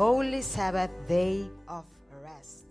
holy Sabbath day of rest.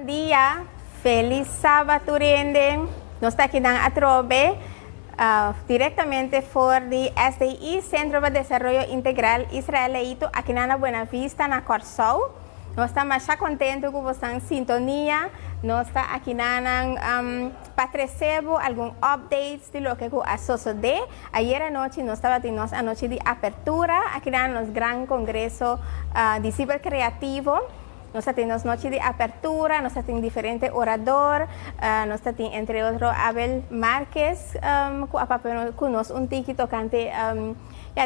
Bom dia, feliz sábado, rende. Nós estamos aqui na Atrobe, diretamente por de SDI, Centro de Desarrollo Integral Israelito, aqui na Buena Vista, na Corsol. Nós estamos já contentes com vocês em sintonia. Nós estamos aqui para receber alguns updates de lo que a sucedeu. Ayer à noite nós estávamos a noite de apertura aqui no nosso grande congresso de cibercriativo. Nós temos noite de apertura, nós temos diferentes oradores, nós temos entre outros Abel Marques, que nos tiki tocante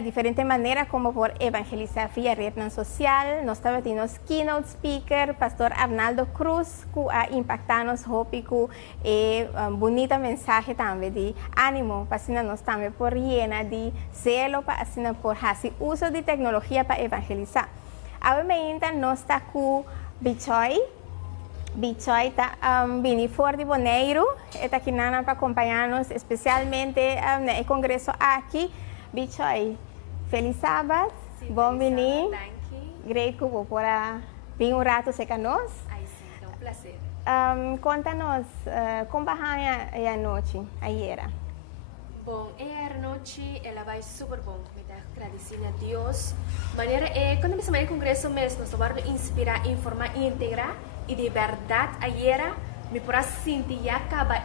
diferentes maneiras como por evangelizar via rede social. Nós temos keynote speaker, pastor Arnaldo Cruz, que ha impactado nos hópico e bonita mensagem também de ânimo, para nós também por llena de zelo, para por fazer uso de tecnologia para evangelizar. Obviamente, nós estamos com Bichoy. Bichoy está vindo fora de Boneiro, está aqui para acompanhar-nos, especialmente no congresso aqui. Bichoy, feliz sábado, bom venir. Great que vou para vir rato com nós. Ai, sim, é um prazer. Conta-nos como vai a noite, ayer. Bom, a noite ela vai super bom, me dá agradecida a Deus. Maneira quando começamos o congresso mesmo, nós vamos inspirar, informar e integrar, e de verdade, ayer me por sentir acaba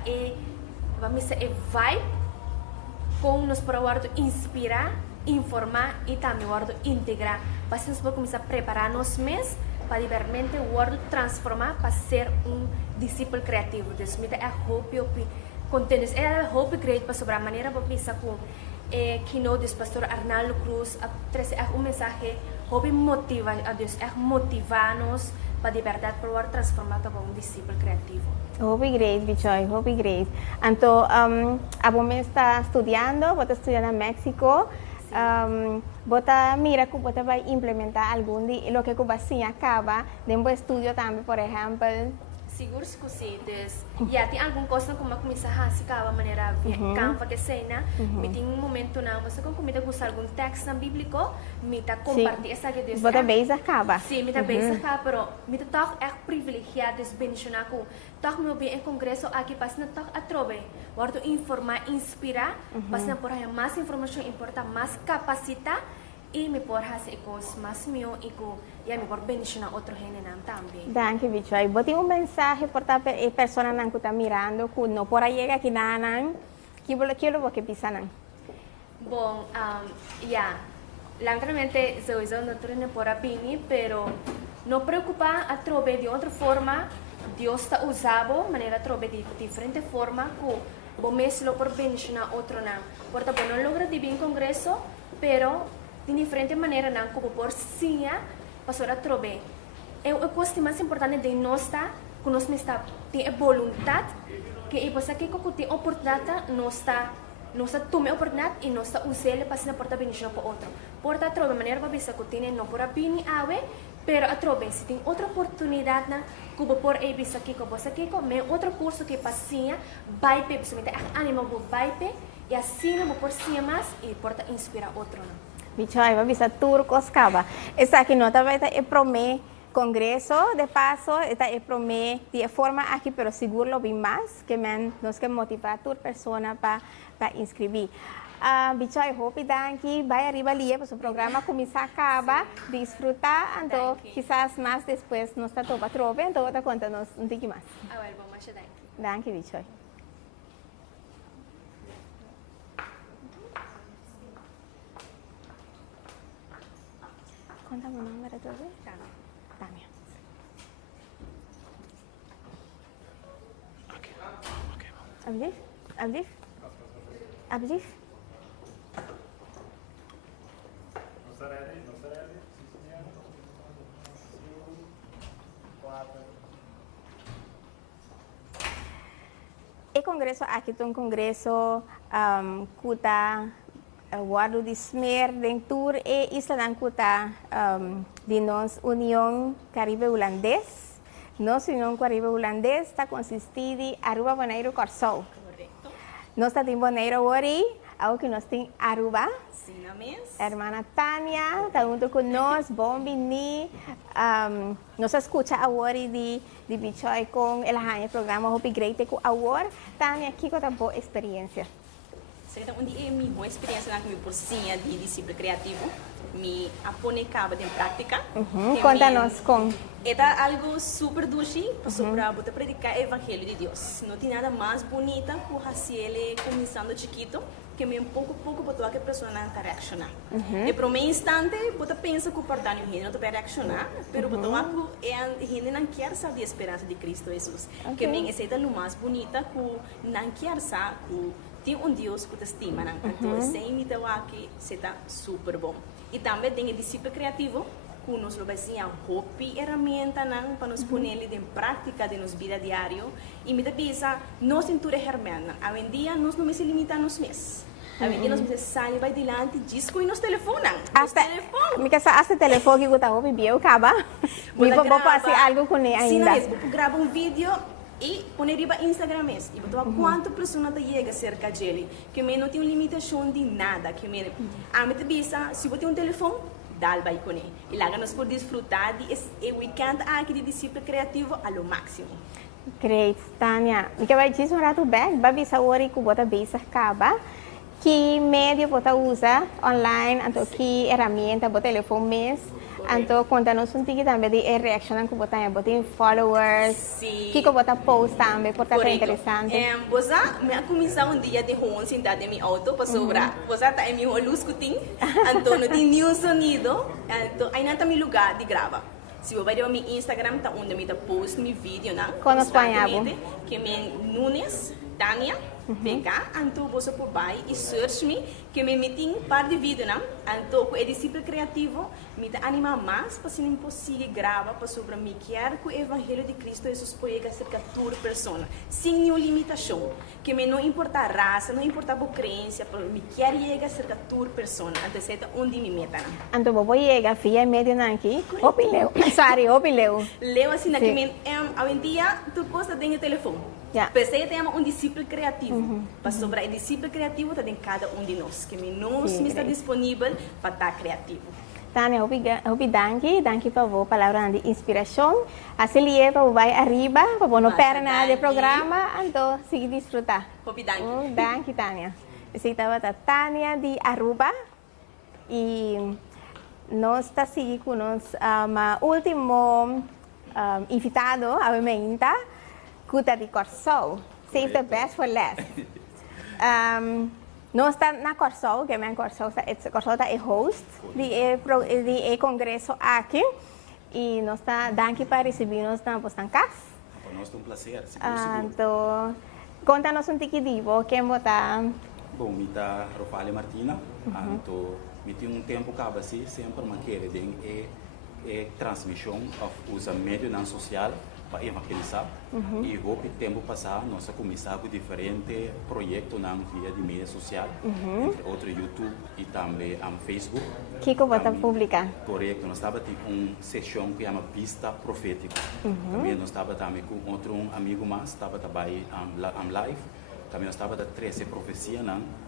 vamos dizer, vibe com nos para inspirar, informar e também integrar. Para nós vamos começar a preparar nos mesmos para realmente transformar para ser discípulo criativo. Então, me dá hope contentos. É hope great para sobre a maneira como pensar com keynote do pastor Arnaldo Cruz a trazer mensagem hope motiva a Deus motivar-nos para de verdade para transformar para discípulo criativo. Hope great, Bichoy, hope great. Então, a você está estudando, você está estudando em México. Você mira que você vai implementar algum de lo que você acaba de um estudo também, por exemplo. Seguro que sim, já tem alguma coisa como começar a se acaba maneira campa que cena, me tem momento na você com comida com algum texto bíblico, me tá compartilhar essa que Deus. Você bem acaba. Sim, me tá bem acaba, pero me tá é privilegiado de mencionar com tá meu bem em congresso aqui passando tá a trobe, guardo informar, inspirar, passando por aí mais informação importa, mais capacitar e me por fazer coisas mais meu e me por mencionar outro gênero também. Danke, Bichoy. Você tem mensagem para a pessoa que está mirando, que não por aí aqui na que você pensa? Bom, lamentablemente eu não tenho por abini, pero não preocupa a trobe de outra forma. Deus está usando maneira trobe de diferente forma que vou mesmo por mencionar outro não. Portanto, não logra de vir congresso, pero de diferente maneira não como por sim para trobe. É a coisa mais importante de nós está que nós está tem vontade que e você que tem oportunidade nós tome a oportunidade e nós está usando para se portar bem para outro. Porta trobe maneira para bisa que tem não por abini awe, pero a trobe se tem outra oportunidade na que por e bisa que você que me outro curso que passinha vai pe você me anima vai pe e assim não por sim mais e porta inspirar outro não. Bichoy, vai visitar turcos cava. Essa aqui não vai estar promê congresso de paso, está promê de forma aqui, pero seguro lo vi mais que nos que motivar a persona para inscrever. Bichoy, hope que vai arriba ali para o programa começar a acabar, disfrutar, então quizás mais depois nos está topa trove, então está conta-nos pouco mais. Vamos ajudar. Danke, Bichoy. Conta meu nome para todos? Tânia. Abdif? Abdif? Abdif? O congresso aqui é um congresso que está guardo de smer dentro e Island kuta de nos União Caribe Holandês. Nossa União Caribe Holandês está consistida em Aruba, Bonaire, Corsol. Nós estamos em Bonaire hoje, Algo que nós tem Aruba. Sim, na mesa. Hermana Tânia, está junto conosco, bom venir. Nós escuta agora de Bichoy com o programa Hopi Great com agora. Tânia, que é boa experiência? Então, onde é a minha experiência na minha porcinha de discípulo criativo, me aponecava em prática. Conta-nos com. Era algo super doce para predicar o evangelho de Deus. Não tem nada mais bonita que o Raciel começando chiquito, que me pouco a pouco botou a pessoa a reaccionar. E para um instante, você pensa que o portânio não vai reaccionar, mas botou a gente não quer saber a esperança de Cristo Jesus. Que me é o mais bonita que não quer saber tem Deus que te estima. Então, sem me dar que está super bom. E também tem o discípulo criativo, que nos vai ensinar hobby, ferramenta para nos pôr em prática de nossa vida diária. E me pensa, nós cintura hermana, hoje em dia nós não se limitamos a nós mesmos. Hoje em dia nós saímos vai adiante, disco e nos telefonam. Hasta telefone que eu vou ver, acaba. Me vou fazer algo com ele ainda. Sim, vou gravar vídeo e pôr no Instagram mesmo. E botar quantas pessoas chega cerca dele. Que não tem limitação de nada. Que a me pensa, se você tem telefone, dá vai com ele. E lá nós podemos desfrutar de weekend aqui de discípulo criativo ao máximo. Great, Tânia. Me vai dizer um rato bem, babi sa ori que bota bem acaba. Que meio bota usa online, então que ferramenta bota telefone mesmo. Então, conta-nos um pouquinho também de reaction que você tem followers, que você post também, porque é interessante. Você me começou um dia de ron sentado em meu auto para sobrar. Você está em meu luz que tem, então não tem nenhum sonido, então aí não tem lugar de gravar. Se você vai ver meu Instagram, tá onde eu posto meu vídeo, não? Constantemente, que é Nunes, Tânia. Pegar, então você pode vai e search me, que me tem um par de vídeos, não? Então, o discípulo criativo me anima mais para se não conseguir gravar para sobre mim, quer que o evangelho de Cristo Jesus possa ser a tua pessoa, sem nenhuma limitação, que me não importa a raça, não importa a crença, para me quer chegar a ser a tua pessoa, então é onde me meta. Então, vou chegar, filha, meio não aqui, opileu, sorry, opileu. Leu assim, que hoje em dia, tu posta tem o telefone. Pensei que temos um discípulo criativo. Para sobre o discípulo criativo, tem cada um de nós. Que nós está disponível para estar criativo. Tânia, danke para a palavra de inspiração. Assim, ele vai arriba, para não perder o programa, então, siga desfrutar. Danke, Tânia. Esse estava a Tânia de Aruba. E nós está seguindo com o último invitado, obviamente. Kuta de Corsol, save the best for last. Nós estamos na Corsol, que é Corsol é host de congresso aqui. E nós estamos daqui para receber-nos na Postancas. Para nós é um prazer, então, conta-nos um pouquinho, quem está? Bom, me está Rofale Martina. Então, me tem um tempo que assim, sempre me quero transmissão usa médio não social para evangelizar. E o tempo passado nós começamos com diferentes projetos na via de mídia social, entre outros YouTube e também Facebook. Que você publica? Correto, nós estávamos em uma sessão que chama Pista Profética. Também nós estávamos também com outro amigo mais, estava também em live. Também nós estávamos 13 profecias,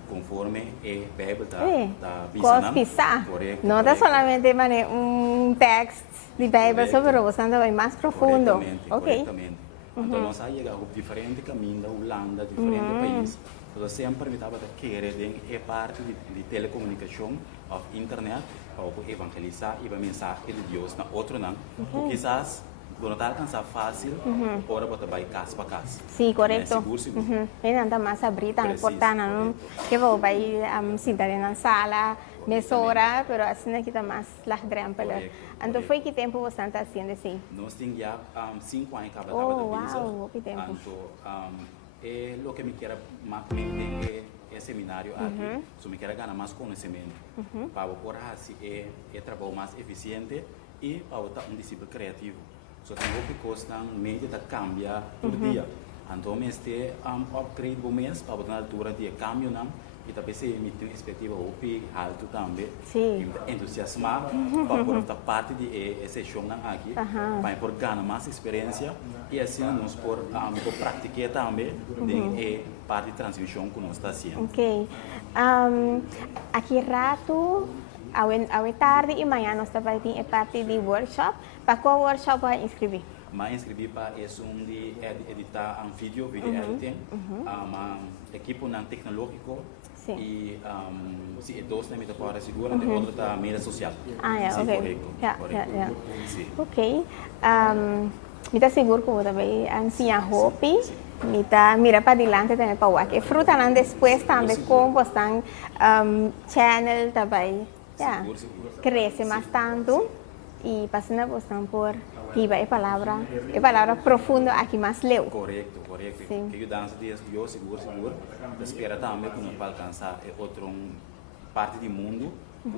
conforme a Bíblia da Bíblia. Correto. Não é somente um texto de Bíblia sobre você, é mais profundo. Corretamente. Então nós chegamos a diferentes caminhos da Holanda, diferentes países. Então sempre me estava querendo a parte de telecomunicação, de internet, para evangelizar e para mensagem de Deus na outro não. Quizás não está alcançar fácil, agora você vai casa para casa. Sim, correto. Seguro. Ainda mais abrir, tão importante, que vou vai sentar na sala, mesora, mas assim aqui está mais ladrão. Então foi que tempo você está fazendo assim? Nós temos já 5 anos que estava uau, que tempo. Então, o que me quer mais é seminário aqui, so me quer ganhar mais conhecimento, para por assim é trabalho mais eficiente e para estar um discípulo criativo. So tem que custa média da cambia por dia. Então este upgrade do mês para na altura de cambio não e também se emite uma expectativa alto também. Sim. E entusiasmar para por outra parte de sessão aqui, para por ganhar mais experiência e assim nós por praticar também de parte de transmissão que nós está fazendo. Ok. Aqui rato, a tarde e manhã nós também tem parte de workshop. Para qual workshop vai inscrever? Mas inscrevi para de editar um vídeo editing, equipo tecnológico Sim. e se dois também para segura, de outro da mídia social. Ja, Sim, oké. correto. Ja, correto. ja, ja. Sim. Ok. Mita seguro que vou também ensinar hopi. Mita mira para adelante também para o que fruta não depois também como estão channel também. Ja. Cresce mais tanto e passando por riba é palavra profunda aqui mais leu. Correto, correto. Sim. Que eu danço dias eu seguro. Espera também que não para alcançar outra parte do mundo,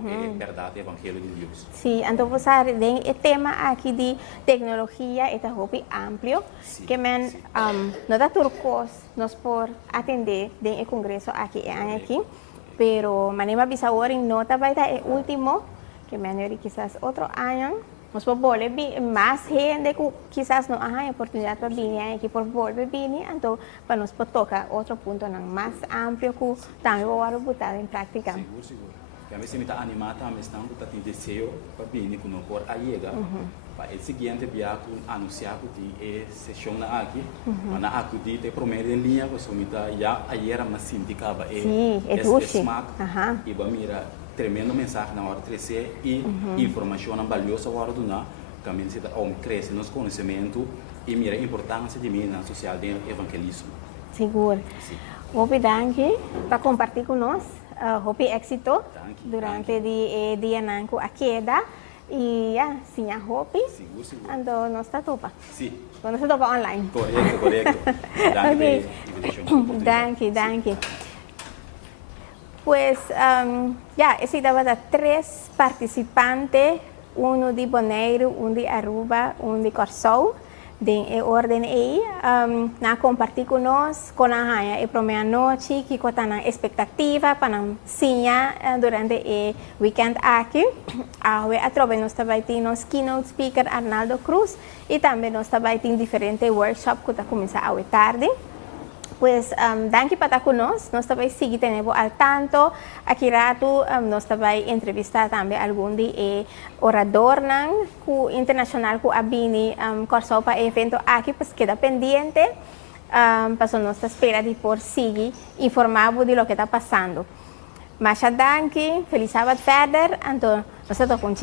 é verdade, evangelho de Deus. Sim, então você tem o tema aqui de tecnologia, é hobby amplo, Sim, que men não dá turcos nós por atender no congresso aqui, pero manema bisa orin nota vai dar o último, que men quizás outro ano, nós por volver mais gente que quizás não há oportunidade para vir aqui por volver vir, então para nós por tocar outro ponto mais amplo que também vou botar em prática. Seguro. Que a mim se me está animado também, estamos tá tendo desejo para vir com nós por aí, para o seguinte viaco anunciar que sessão aqui, mas na aqui de prometer em linha, que me tá já ayer mas sindicava smart, e vai mirar tremendo mensagem na hora de crescer e informação valiosa na hora do na, também se cresce nos conhecimento e mira a importância de mim na social do evangelismo. Seguro. Hope danke para compartilhar com nós. Hope éxito durante o dia nanco a queda e sim a Hope. Seguro. Ando nós está topa. Sim. Nós está topa online. Correto. Danke. Pues esse dava de 3 participantes, um de Bonaire, um de Aruba, um de Corsou, de ordem aí, na compartilhar com nós, com a raia e para a noite, que está na expectativa para não sinha durante o weekend aqui. A trove nós também temos keynote speaker Arnaldo Cruz e também nós também temos diferentes workshops que está começando a tarde. Pues, danke para estar conosco. Nós também seguimos ao tanto. Aqui rato, nós também entrevistar também algum de orador internacional que abini corso para evento aqui, pues queda pendiente. Para nós espera de por seguir informado de lo que está passando. Mas danke, feliz sábado verder. Então, nós estamos com